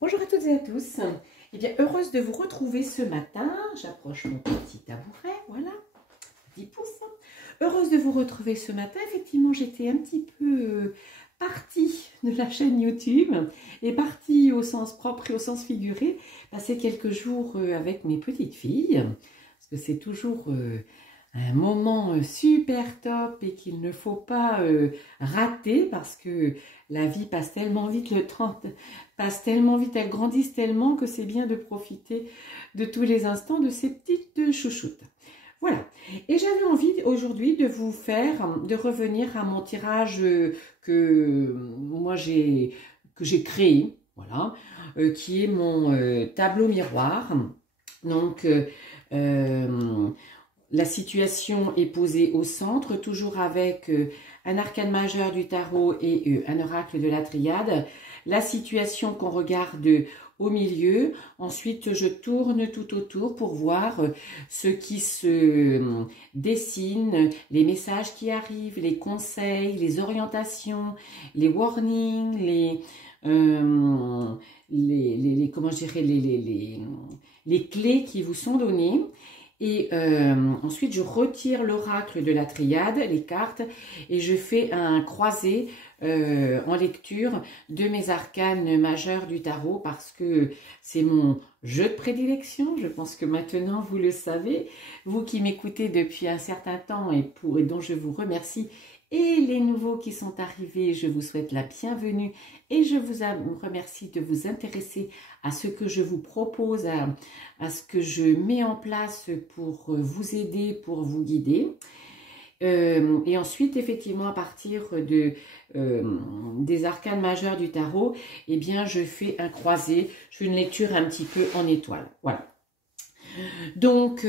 Bonjour à toutes et à tous. Eh bien, heureuse de vous retrouver ce matin. J'approche mon petit tabouret, voilà, petit pouce. Heureuse de vous retrouver ce matin. Effectivement, j'étais un petit peu partie de la chaîne YouTube et partie au sens propre et au sens figuré, passer quelques jours avec mes petites filles, parce que c'est toujours un moment super top et qu'il ne faut pas rater parce que la vie passe tellement vite, le temps passe tellement vite, elles grandissent tellement que c'est bien de profiter de tous les instants de ces petites chouchoutes. Voilà, et j'avais envie aujourd'hui de vous faire, de revenir à mon tirage que moi j'ai créé, voilà, qui est mon tableau miroir. Donc, la situation est posée au centre, toujours avec un arcane majeur du tarot et un oracle de la triade. La situation qu'on regarde au milieu. Ensuite, je tourne tout autour pour voir ce qui se dessine, les messages qui arrivent, les conseils, les orientations, les warnings, comment je dirais, les clés qui vous sont données. Et ensuite, je retire l'oracle de la triade, les cartes, et je fais un croisé en lecture de mes arcanes majeurs du tarot parce que c'est mon jeu de prédilection. Je pense que maintenant, vous le savez. Vous qui m'écoutez depuis un certain temps et dont je vous remercie. Et les nouveaux qui sont arrivés, je vous souhaite la bienvenue et je vous remercie de vous intéresser à ce que je vous propose, à ce que je mets en place pour vous aider, pour vous guider. Et ensuite, effectivement, à partir des arcanes majeurs du tarot, eh bien, je fais un croisé, je fais une lecture un petit peu en étoile. Voilà. Donc,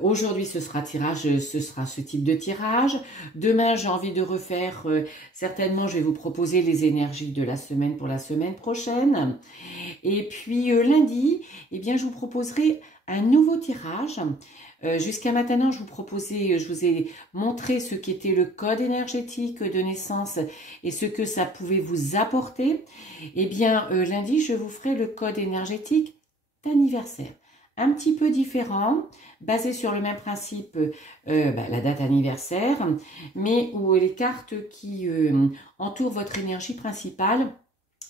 aujourd'hui, ce sera ce type de tirage. Demain, j'ai envie de refaire, certainement, je vais vous proposer les énergies de la semaine pour la semaine prochaine. Et puis, lundi, eh bien, je vous proposerai un nouveau tirage. Jusqu'à maintenant, je vous ai montré ce qu'était le code énergétique de naissance et ce que ça pouvait vous apporter. Eh bien, lundi, je vous ferai le code énergétique d'anniversaire. Un petit peu différent, basé sur le même principe, la date anniversaire, mais où les cartes qui entourent votre énergie principale,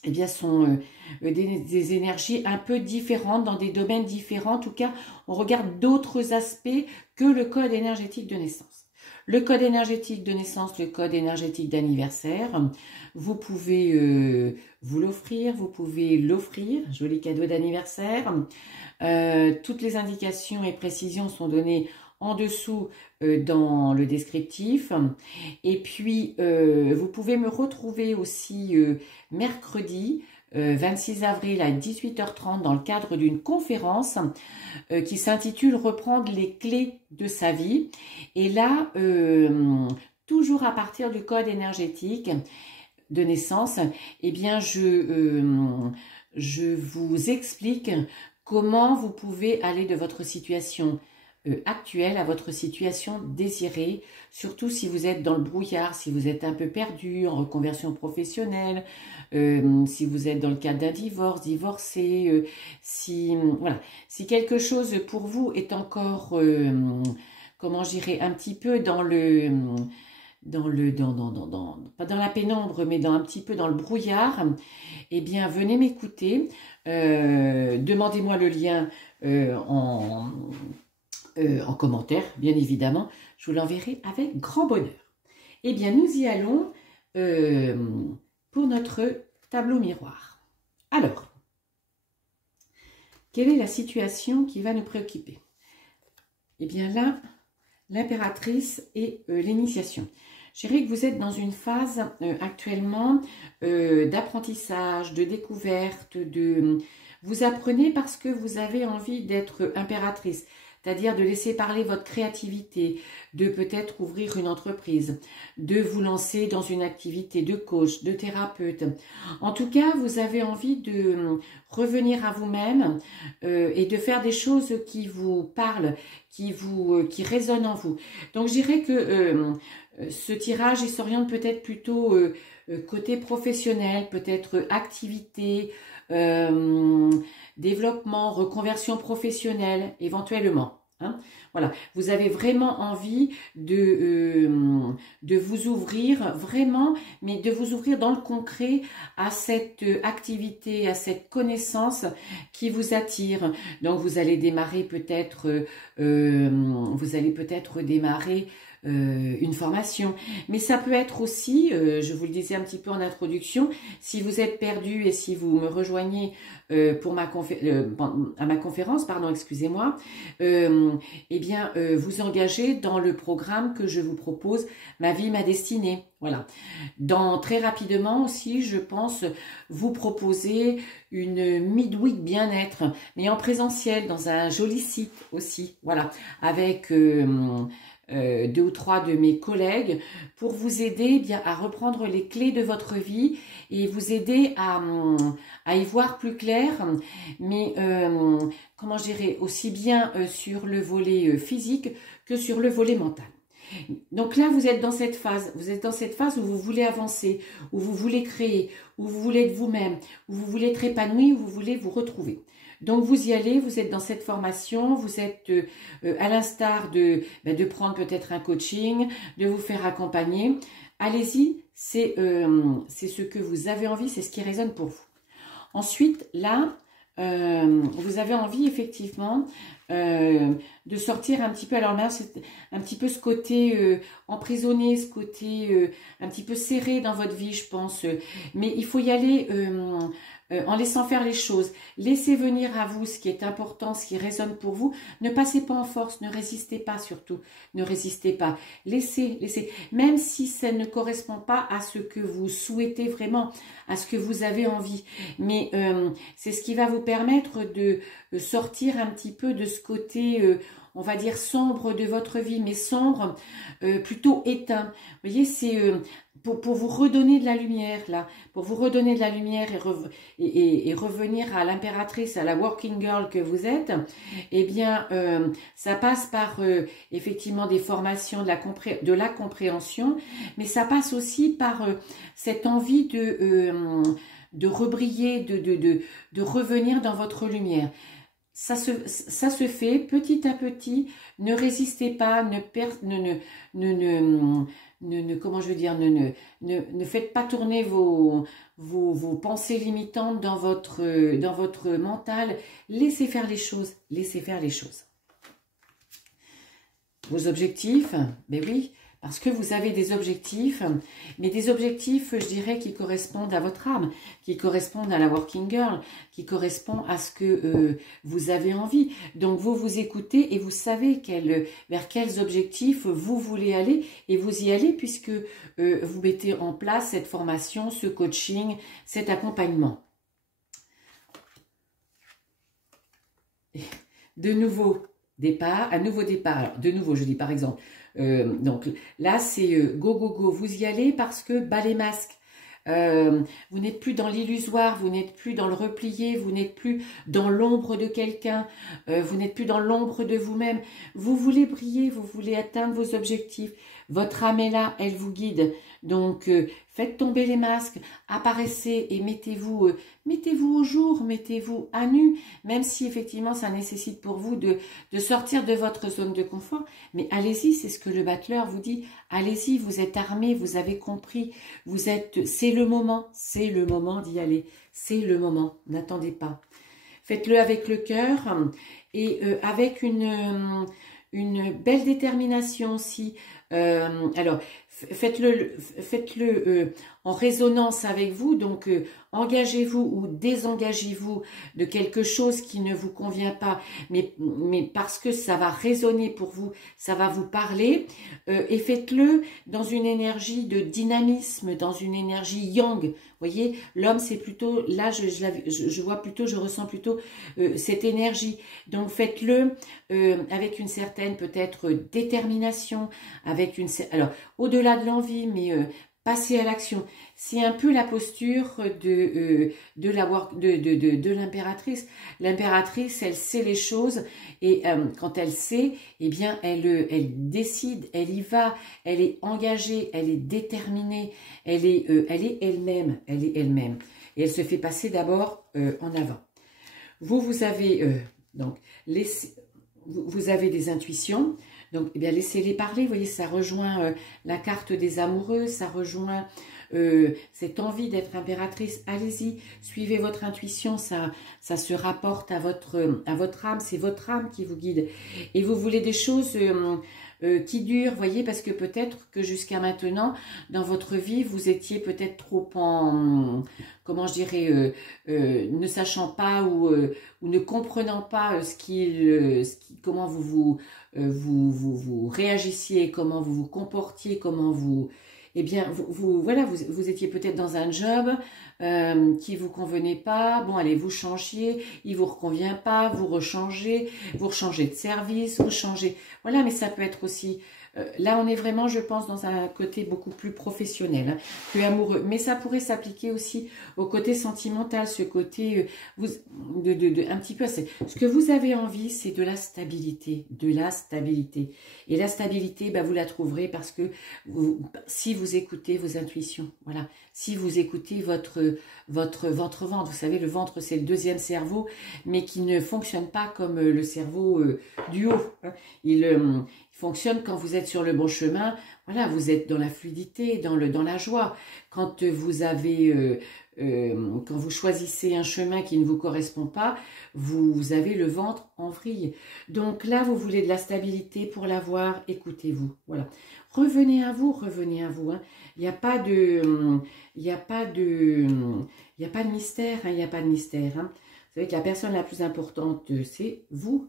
eh bien, sont des énergies un peu différentes, dans des domaines différents. En tout cas, on regarde d'autres aspects que le code énergétique de naissance. Le code énergétique de naissance, le code énergétique d'anniversaire, vous pouvez vous l'offrir, vous pouvez l'offrir, joli cadeau d'anniversaire. Toutes les indications et précisions sont données en dessous dans le descriptif. Et puis, vous pouvez me retrouver aussi mercredi 26 avril à 18h30 dans le cadre d'une conférence qui s'intitule « Reprendre les clés de sa vie ». Et là, toujours à partir du code énergétique de naissance, eh bien, je vous explique comment vous pouvez aller de votre situation actuelle à votre situation désirée, surtout si vous êtes dans le brouillard, si vous êtes un peu perdu en reconversion professionnelle, si vous êtes dans le cadre d'un divorce, divorcé, si quelque chose pour vous est encore, comment je dirais, un petit peu pas dans la pénombre, mais un petit peu dans le brouillard, eh bien, venez m'écouter. Demandez-moi le lien en commentaire, bien évidemment. Je vous l'enverrai avec grand bonheur. Eh bien, nous y allons pour notre tableau miroir. Alors, quelle est la situation qui va nous préoccuper? Eh bien là, l'impératrice et l'initiation. Je dirais que vous êtes dans une phase actuellement d'apprentissage, de découverte, vous apprenez parce que vous avez envie d'être impératrice, c'est-à-dire de laisser parler votre créativité, de peut-être ouvrir une entreprise, de vous lancer dans une activité de coach, de thérapeute. En tout cas, vous avez envie de revenir à vous-même et de faire des choses qui vous parlent, qui résonnent en vous. Donc, je dirais que ce tirage, il s'oriente peut-être plutôt côté professionnel, peut-être activité, développement, reconversion professionnelle, éventuellement. Hein. Voilà, vous avez vraiment envie de vous ouvrir, vraiment, mais de vous ouvrir dans le concret à cette activité, à cette connaissance qui vous attire. Donc, vous allez démarrer peut-être, démarrer une formation. Mais ça peut être aussi, je vous le disais un petit peu en introduction, si vous êtes perdu et si vous me rejoignez pour à ma conférence, pardon, excusez-moi, eh bien, vous engagez dans le programme que je vous propose, Ma vie, ma destinée. Voilà. Très rapidement aussi, je pense vous proposer une midweek bien-être, mais en présentiel, dans un joli site aussi. Voilà, avec 2 ou 3 de mes collègues pour vous aider eh bien, à reprendre les clés de votre vie et vous aider à y voir plus clair, mais comment je dirais, aussi bien sur le volet physique que sur le volet mental. Donc là, vous êtes dans cette phase où vous voulez avancer, où vous voulez créer, où vous voulez être vous-même, où vous voulez être épanoui, où vous voulez vous retrouver. Donc vous y allez, vous êtes dans cette formation, vous êtes à l'instar de prendre peut-être un coaching, de vous faire accompagner. Allez-y, c'est ce que vous avez envie, c'est ce qui résonne pour vous. Ensuite, là, vous avez envie effectivement de sortir un petit peu, alors là c'est un petit peu ce côté emprisonné, ce côté un petit peu serré dans votre vie, je pense, mais il faut y aller en laissant faire les choses. Laissez venir à vous ce qui est important, ce qui résonne pour vous. Ne passez pas en force, ne résistez pas surtout. Ne résistez pas. Laissez. Même si ça ne correspond pas à ce que vous souhaitez vraiment, à ce que vous avez envie. Mais c'est ce qui va vous permettre de sortir un petit peu de ce côté... on va dire sombre de votre vie, mais sombre, plutôt éteint. Vous voyez, c'est pour vous redonner de la lumière, là, pour vous redonner de la lumière et revenir à l'impératrice, à la working girl que vous êtes, eh bien, ça passe par effectivement des formations de la compréhension, mais ça passe aussi par cette envie de rebriller, de revenir dans votre lumière. Ça se fait petit à petit. Ne résistez pas, comment je veux dire, ne faites pas tourner vos pensées limitantes dans votre mental. Laissez faire les choses, laissez faire les choses. Vos objectifs, ben oui, parce que vous avez des objectifs, mais des objectifs, je dirais, qui correspondent à votre âme, qui correspondent à la working girl, qui correspondent à ce que vous avez envie. Donc, vous vous écoutez et vous savez vers quels objectifs vous voulez aller et vous y allez puisque vous mettez en place cette formation, ce coaching, cet accompagnement. De nouveau départ, un nouveau départ. Alors, de nouveau, je dis par exemple... donc là, c'est go, go, go. Vous y allez parce que bas les masques. Vous n'êtes plus dans l'illusoire, vous n'êtes plus dans le replié, vous n'êtes plus dans l'ombre de quelqu'un, vous n'êtes plus dans l'ombre de vous-même. Vous voulez briller, vous voulez atteindre vos objectifs. Votre âme est là, elle vous guide. Donc, faites tomber les masques, apparaissez et mettez-vous au jour, mettez-vous à nu, même si effectivement ça nécessite pour vous de sortir de votre zone de confort. Mais allez-y, c'est ce que le battleur vous dit. Allez-y, vous êtes armés, vous avez compris, c'est le moment d'y aller. C'est le moment, n'attendez pas. Faites-le avec le cœur et avec une belle détermination aussi. Alors, faites-le en résonance avec vous, donc engagez-vous ou désengagez-vous de quelque chose qui ne vous convient pas, mais parce que ça va résonner pour vous, ça va vous parler, et faites-le dans une énergie de dynamisme, dans une énergie yang. Vous voyez, l'homme c'est plutôt, là je vois plutôt, je ressens plutôt cette énergie, donc faites-le avec une certaine peut-être détermination, avec alors au-delà de l'envie, mais passez à l'action. C'est un peu la posture de l'impératrice. L'impératrice, elle sait les choses et quand elle sait, eh bien, elle décide, elle y va, elle est engagée, elle est déterminée, elle est elle-même, et elle se fait passer d'abord en avant. Vous avez donc vous avez des intuitions. Donc, eh bien, laissez-les parler. Vous voyez, ça rejoint la carte des amoureux, ça rejoint cette envie d'être impératrice. Allez-y, suivez votre intuition, ça se rapporte à votre âme. C'est votre âme qui vous guide. Et vous voulez des choses qui durent, voyez, parce que peut-être que jusqu'à maintenant, dans votre vie, vous étiez peut-être trop en, comment je dirais, ne sachant pas ou ne comprenant pas comment vous réagissiez, comment vous vous comportiez, comment vous... Eh bien, voilà, vous étiez peut-être dans un job qui vous convenait pas. Bon, allez, vous changiez, il vous reconvient pas, vous rechangez de service, vous changez. Voilà, mais ça peut être aussi... là, on est vraiment, je pense, dans un côté beaucoup plus professionnel hein, que amoureux. Mais ça pourrait s'appliquer aussi au côté sentimental, ce côté... un petit peu... Ce que vous avez envie, c'est de la stabilité. De la stabilité. Et la stabilité, bah, vous la trouverez parce que si vous écoutez vos intuitions, voilà. Si vous écoutez votre ventre, vous savez, le ventre, c'est le deuxième cerveau, mais qui ne fonctionne pas comme le cerveau du haut. Hein. Il fonctionne quand vous êtes sur le bon chemin. Voilà, vous êtes dans la fluidité, dans la joie. Quand vous avez... quand vous choisissez un chemin qui ne vous correspond pas, vous avez le ventre en vrille. Donc là, vous voulez de la stabilité. Pour l'avoir, écoutez-vous. Voilà. Revenez à vous. Hein. Il n'y a pas de mystère. Hein. Il n'y a pas de mystère. Hein. Vous savez que la personne la plus importante, c'est vous.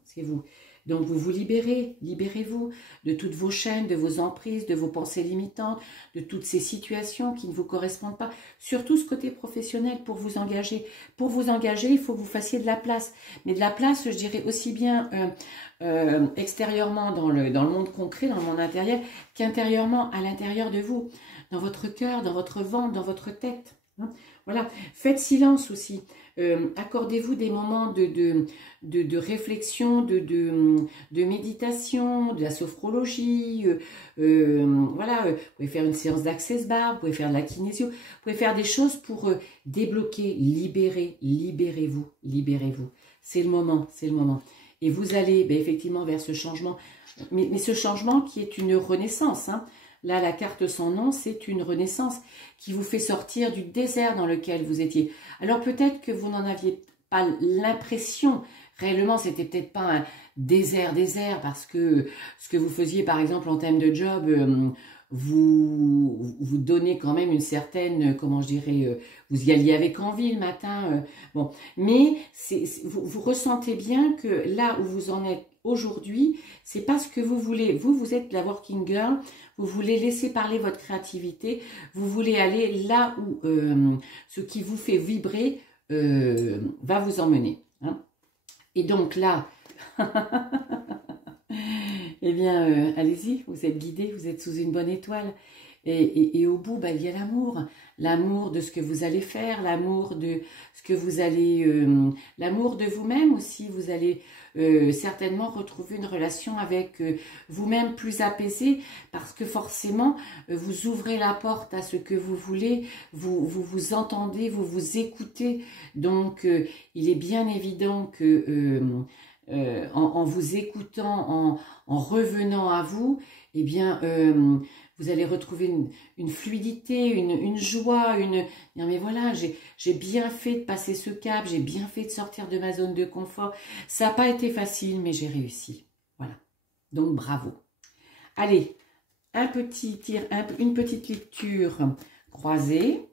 Donc, vous vous libérez-vous de toutes vos chaînes, de vos emprises, de vos pensées limitantes, de toutes ces situations qui ne vous correspondent pas. Surtout ce côté professionnel pour vous engager. Pour vous engager, il faut que vous fassiez de la place. Mais de la place, je dirais aussi bien extérieurement dans le monde concret, dans le monde intérieur, qu'intérieurement à l'intérieur de vous, dans votre cœur, dans votre ventre, dans votre tête. Hein. Voilà. Faites silence aussi. Accordez-vous des moments de réflexion, de méditation, de la sophrologie. Voilà, vous pouvez faire une séance d'access bar, vous pouvez faire de la kinésio, vous pouvez faire des choses pour débloquer, libérez-vous. C'est le moment. Et vous allez effectivement vers ce changement, mais ce changement qui est une renaissance, hein. Là, la carte sans nom, c'est une renaissance qui vous fait sortir du désert dans lequel vous étiez. Alors peut-être que vous n'en aviez pas l'impression. Réellement, c'était peut-être pas un désert, parce que ce que vous faisiez, par exemple, en termes de job, vous donnez quand même une certaine, comment je dirais, vous y alliez avec envie le matin. Bon, mais vous ressentez bien que là où vous en êtes aujourd'hui, c'est pas ce que vous voulez. Vous êtes la working girl, vous voulez laisser parler votre créativité, vous voulez aller là où ce qui vous fait vibrer va vous emmener. Hein. Et donc là, eh bien, allez-y, vous êtes guidé, vous êtes sous une bonne étoile. Et au bout, il y a l'amour. L'amour de ce que vous allez faire, l'amour de ce que vous allez... l'amour de vous-même aussi. Vous allez certainement retrouver une relation avec vous-même plus apaisée parce que forcément, vous ouvrez la porte à ce que vous voulez, vous entendez, vous vous écoutez. Donc, il est bien évident que... en vous écoutant, en revenant à vous, eh bien, vous allez retrouver une fluidité, une joie, non mais voilà, j'ai bien fait de passer ce cap, j'ai bien fait de sortir de ma zone de confort. Ça n'a pas été facile, mais j'ai réussi. Voilà. Donc, bravo. Allez, une petite lecture croisée.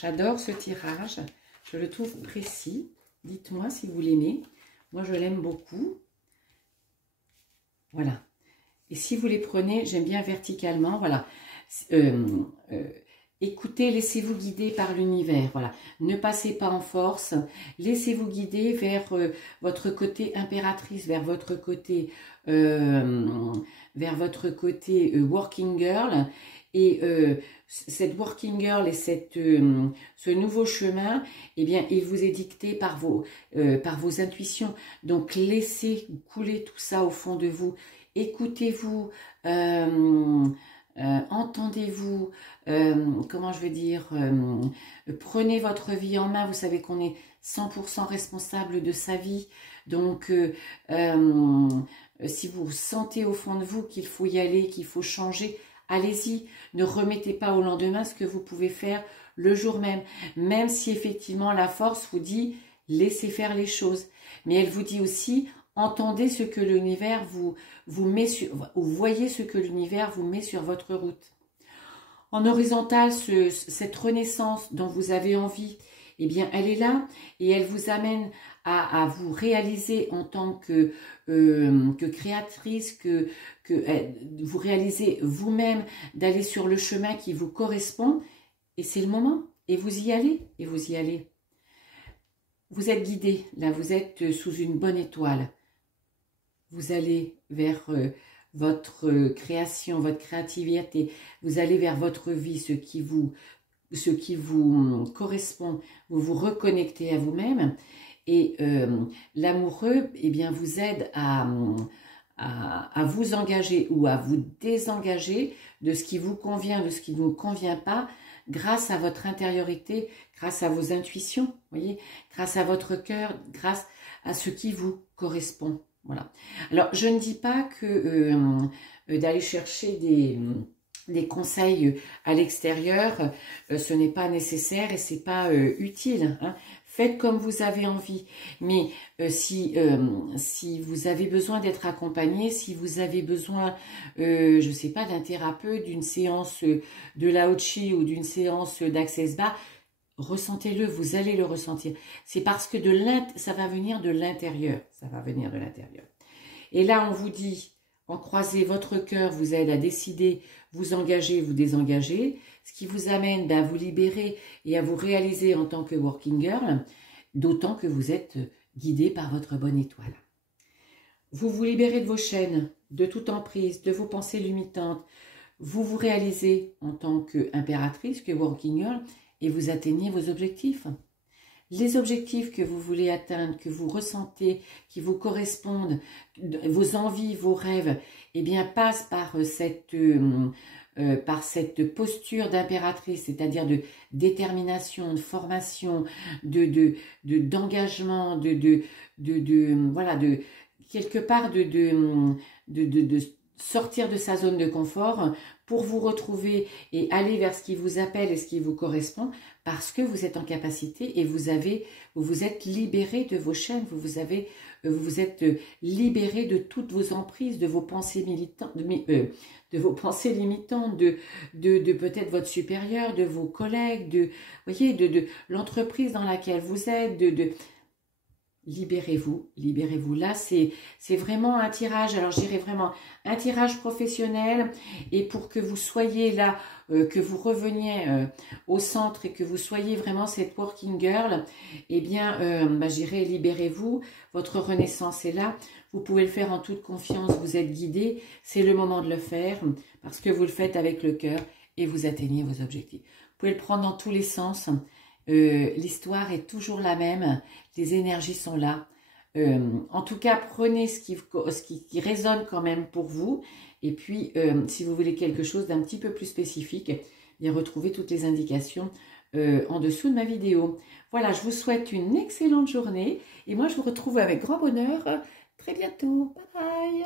J'adore ce tirage. Je le trouve précis. Dites-moi si vous l'aimez. Moi, je l'aime beaucoup. Voilà. Et si vous les prenez, j'aime bien verticalement. Voilà. écoutez, laissez-vous guider par l'univers, voilà. Ne passez pas en force, laissez-vous guider vers votre côté impératrice, vers votre côté working girl. Et cette working girl et ce nouveau chemin, eh bien, il vous est dicté par vos intuitions. Donc, laissez couler tout ça au fond de vous. Écoutez-vous, entendez-vous, comment je veux dire, prenez votre vie en main. Vous savez qu'on est 100% responsable de sa vie. Donc, si vous sentez au fond de vous qu'il faut y aller, qu'il faut changer, allez-y. Ne remettez pas au lendemain ce que vous pouvez faire le jour même. Même si effectivement la force vous dit laissez faire les choses. Mais elle vous dit aussi entendez ce que l'univers vous met sur, ou voyez ce que l'univers vous met sur votre route. En horizontal, cette renaissance dont vous avez envie, eh bien, elle est là et elle vous amène à vous réaliser en tant que créatrice, vous réalisez vous-même d'aller sur le chemin qui vous correspond et c'est le moment et vous y allez et vous y allez. Vous êtes guidé, là vous êtes sous une bonne étoile. Vous allez vers votre création, votre créativité, vous allez vers votre vie, ce qui vous correspond, vous vous reconnectez à vous-même et l'amoureux eh bien, vous aide à vous engager ou à vous désengager de ce qui vous convient, de ce qui ne vous convient pas, grâce à votre intériorité, grâce à vos intuitions, voyez, grâce à votre cœur, grâce à ce qui vous correspond. Voilà. Alors, je ne dis pas que d'aller chercher des conseils à l'extérieur, ce n'est pas nécessaire et c'est pas utile. Hein. Faites comme vous avez envie. Mais si vous avez besoin d'être accompagné, si vous avez besoin, je ne sais pas, d'un thérapeute, d'une séance de Lao Chi ou d'une séance d'Access Bar, ressentez-le, vous allez le ressentir. C'est parce que ça va venir de l'intérieur. Ça va venir de l'intérieur. Et là, on vous dit, en croisé, votre cœur vous aide à décider, vous engager, vous désengager, ce qui vous amène à vous libérer et à vous réaliser en tant que working girl, d'autant que vous êtes guidé par votre bonne étoile. Vous vous libérez de vos chaînes, de toute emprise, de vos pensées limitantes. Vous vous réalisez en tant qu'impératrice, que working girl, et vous atteignez vos objectifs. Les objectifs que vous voulez atteindre, que vous ressentez, qui vous correspondent, vos envies, vos rêves, eh bien, passent par cette posture d'impératrice, c'est-à-dire de détermination, de formation, d'engagement, voilà, quelque part de sortir de sa zone de confort pour vous retrouver et aller vers ce qui vous appelle et ce qui vous correspond, parce que vous êtes en capacité et vous vous êtes libéré de vos chaînes, vous vous êtes libéré de toutes vos emprises, de vos pensées militantes, de vos pensées limitantes, de peut-être votre supérieur, de vos collègues, de l'entreprise dans laquelle vous êtes, libérez-vous, libérez-vous. Là, c'est vraiment un tirage, alors je dirais vraiment un tirage professionnel, et pour que vous soyez là, que vous reveniez au centre et que vous soyez vraiment cette working girl, eh bien, je dirais libérez-vous, votre renaissance est là, vous pouvez le faire en toute confiance, vous êtes guidé, c'est le moment de le faire, parce que vous le faites avec le cœur et vous atteignez vos objectifs. Vous pouvez le prendre dans tous les sens. L'histoire est toujours la même, les énergies sont là. En tout cas, prenez ce qui résonne quand même pour vous. Et puis, si vous voulez quelque chose d'un petit peu plus spécifique, bien retrouvez toutes les indications en dessous de ma vidéo. Voilà, je vous souhaite une excellente journée. Et moi, je vous retrouve avec grand bonheur très bientôt. Bye bye!